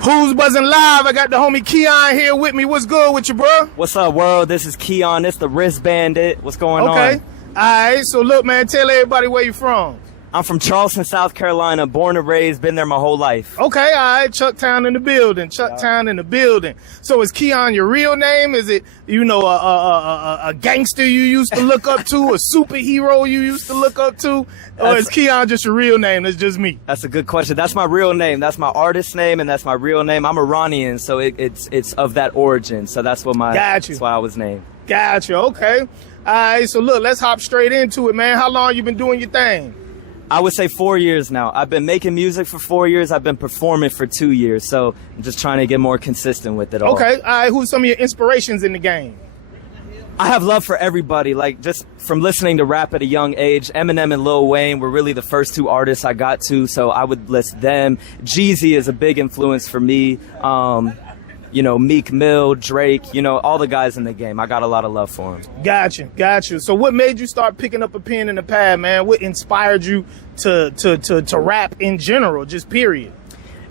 Who's buzzing live? I got the homie Keon here with me. What's good with you, bro? What's up, world? This is Keon. It's the Wrist Bandit. What's going on? Okay. All right. So look, man, tell everybody where you from. I'm from Charleston, South Carolina. Born and raised. Been there my whole life. Okay. All right. Chucktown in the building. Chucktown in the building. So is Keon your real name? Is it, a gangster you used to look up to? A superhero you used to look up to? Or is Keon just your real name? That's just me. That's a good question. That's my real name. That's my artist name, and that's my real name. I'm Iranian, so it's of that origin. So that's what that's why I was named. Gotcha. Okay. All right. So look, let's hop straight into it, man. How long you been doing your thing? I would say 4 years now. I've been making music for 4 years. I've been performing for 2 years. So I'm just trying to get more consistent with it all. Okay. All right. Who's some of your inspirations in the game? I have love for everybody. Like, just from listening to rap at a young age, Eminem and Lil Wayne were really the first two artists I got to. So I would list them. Jeezy is a big influence for me. Meek Mill, Drake, all the guys in the game. I got a lot of love for them. Gotcha. So what made you start picking up a pen and a pad, man? What inspired you to rap in general, just period?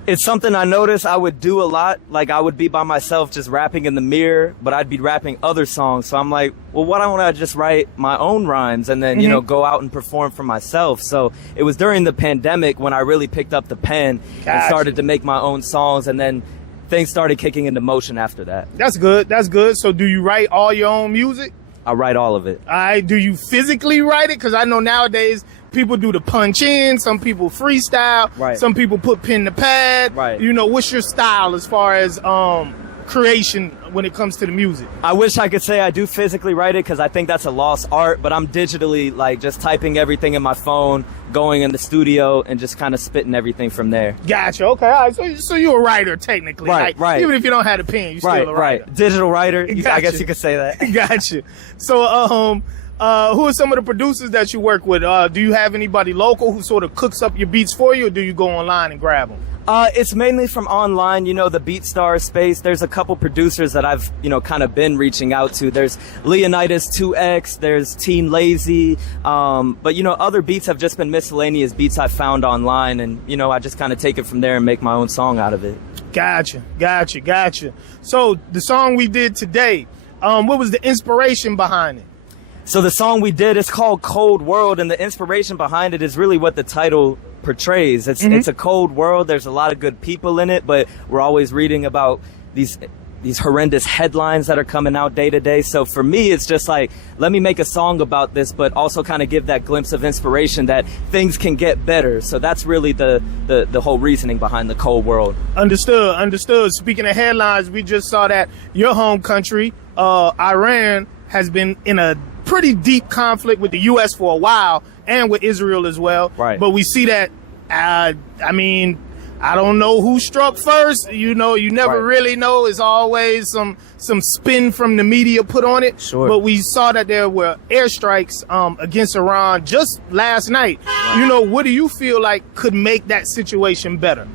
It's something I noticed I would do a lot. Like, I would be by myself just rapping in the mirror, but I'd be rapping other songs. So I'm like, well, why don't I just write my own rhymes and then, go out and perform for myself? So it was during the pandemic when I really picked up the pen and started to make my own songs, and then things started kicking into motion after that. That's good. So do you write all your own music? I write all of it. All right. Do you physically write it? Because I know nowadays people do the punch in, some people freestyle, right. Some people put pen to pad. Right. What's your style as far as creation when it comes to the music? I wish I could say I do physically write it, because I think that's a lost art, but I'm digitally, like, just typing everything in my phone, going in the studio, and just kind of spitting everything from there. Gotcha. Okay. All right. So you're a writer technically. Right. Even if you don't have a pen, you're still a writer. Right. Digital writer. Gotcha. I guess you could say that. Gotcha. So, who are some of the producers that you work with? Do you have anybody local who sort of cooks up your beats for you, or do you go online and grab them? It's mainly from online, the BeatStar space. There's a couple producers that I've, kind of been reaching out to. There's Leonidas 2X, there's Teen Lazy, but, other beats have just been miscellaneous beats I found online, and, I just kind of take it from there and make my own song out of it. Gotcha. So the song we did today, what was the inspiration behind it? So the song we did is called Cold World, and the inspiration behind it is really what the title portrays. It's a cold world. There's a lot of good people in it, but we're always reading about these horrendous headlines that are coming out day to day. So for me, it's just like, let me make a song about this, but also kind of give that glimpse of inspiration that things can get better. So that's really the whole reasoning behind the Cold World. Understood. Speaking of headlines, we just saw that your home country, Iran, has been in a pretty deep conflict with the U.S. for a while, and with Israel as well. Right. But we see that, I don't know who struck first. You never really know. It's always some spin from the media put on it. Sure. But we saw that there were airstrikes against Iran just last night. Right. What do you feel like could make that situation better?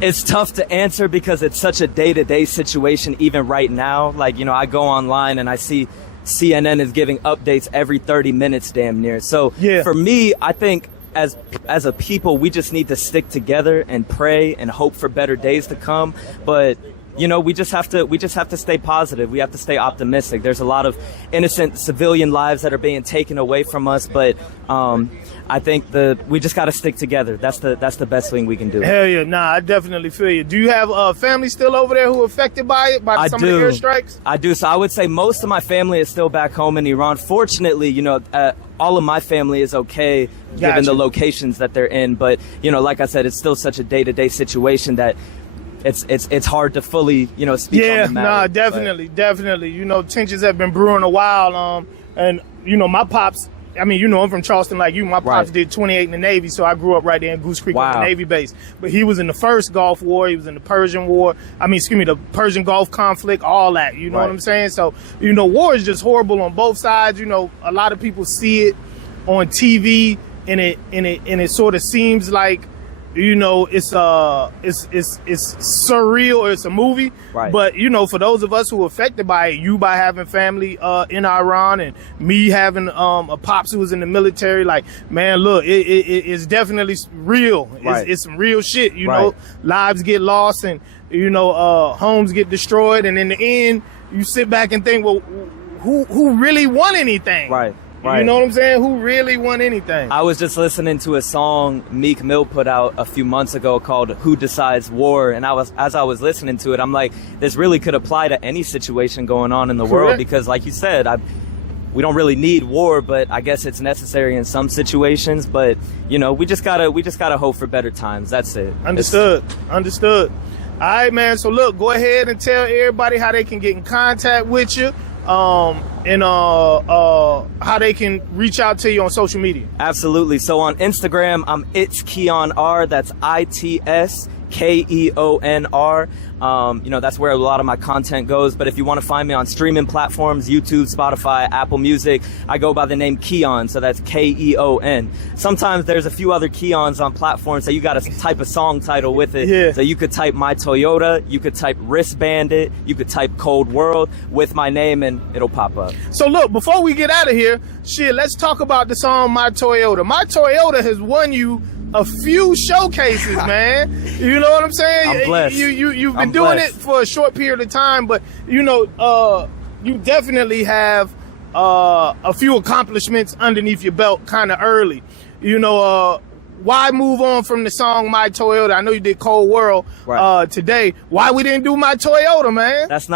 It's tough to answer because it's such a day-to-day situation even right now. Like, I go online and I see CNN is giving updates every 30 minutes damn near. So For me, I think as a people, we just need to stick together and pray and hope for better days to come. But we just have to stay positive. We have to stay optimistic. There's a lot of innocent civilian lives that are being taken away from us, but I think we just got to stick together. That's the best thing we can do. Hell yeah. Nah, I definitely feel you. Do you have family still over there who are affected by it, by some of the airstrikes? I do. So I would say most of my family is still back home in Iran. Fortunately, all of my family is okay given the locations that they're in. But, like I said, it's still such a day-to-day situation that it's hard to fully, speak on the matter. Nah, definitely. Tensions have been brewing a while. And, my pops, I'm from Charleston like you. My pops did 28 in the Navy, so I grew up right there in Goose Creek on the Navy base. But he was in the first Gulf War. He was in the Persian War. The Persian Gulf conflict, all that. You know what I'm saying? So, war is just horrible on both sides. A lot of people see it on TV, and it sort of seems like you know, it's surreal. It's a movie, right. But you know, for those of us who are affected by it, you by having family in Iran, and me having a pops who was in the military, like, man, look, it's definitely real. Right. It's some real shit. You right. know, lives get lost, and you know, homes get destroyed, and in the end, you sit back and think, well, who really won anything? Right. Right. You know what I'm saying? Who really won anything? I was just listening to a song Meek Mill put out a few months ago called "Who Decides War," and as I was listening to it, I'm like, this really could apply to any situation going on in the world, because, like you said, we don't really need war, but I guess it's necessary in some situations. But you know, we just gotta hope for better times. That's it. Understood. All right, man. So look, go ahead and tell everybody how they can get in contact with you. And how they can reach out to you on social media. Absolutely. So on Instagram, it's Keon R. That's ITSKEONR. You know, that's where a lot of my content goes. But if you want to find me on streaming platforms, YouTube, Spotify, Apple Music, I go by the name Keon. So that's Keon. Sometimes there's a few other Keons on platforms, so you got to type a song title with it. Yeah. So you could type My Toyota, you could type Wrist Bandit, you could type Cold World with my name, and it'll pop up. So look, before we get out of here, shit, let's talk about the song My Toyota. My Toyota has won you a few showcases, man. You know what I'm saying? I'm blessed. You've been doing it for a short period of time, but you know, you definitely have a few accomplishments underneath your belt kind of early. You know, why move on from the song My Toyota? I know you did Cold World today. Why we didn't do My Toyota, man? That's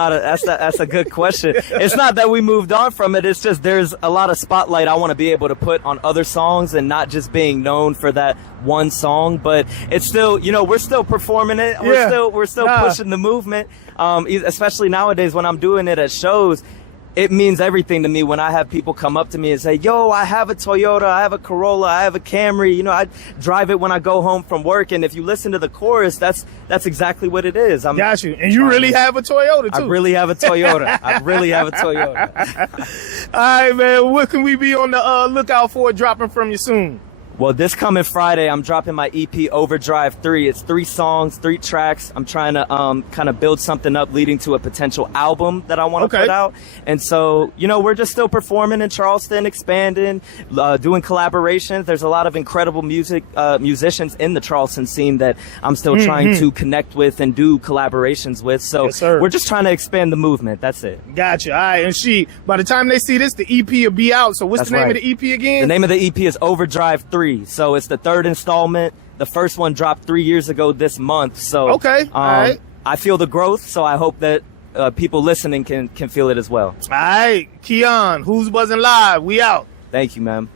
a good question. It's not that we moved on from it. It's just there's a lot of spotlight I want to be able to put on other songs and not just being known for that one song. But it's still, you know, we're still performing it. We're still pushing the movement. Especially nowadays when I'm doing it at shows. It means everything to me when I have people come up to me and say, yo, I have a Toyota, I have a Corolla, I have a Camry. You know, I drive it when I go home from work. And if you listen to the chorus, that's exactly what it is. Got you. And you really have a Toyota, too. I really have a Toyota. All right, man. What can we be on the lookout for dropping from you soon? Well, this coming Friday, I'm dropping my EP Overdrive 3. It's 3 songs, 3 tracks. I'm trying to kind of build something up leading to a potential album that I want to put out. And so, you know, we're just still performing in Charleston, expanding, doing collaborations. There's a lot of incredible musicians in the Charleston scene that I'm still trying to connect with and do collaborations with. So we're just trying to expand the movement. That's it. Gotcha. All right. And by the time they see this, the EP will be out. So what's the name of the EP again? The name of the EP is Overdrive 3. So it's the 3rd installment. The first one dropped 3 years ago this month. So all right. I feel the growth, so I hope that people listening can feel it as well. All right, Keon, Who's Buzzin' Live? We out. Thank you, man.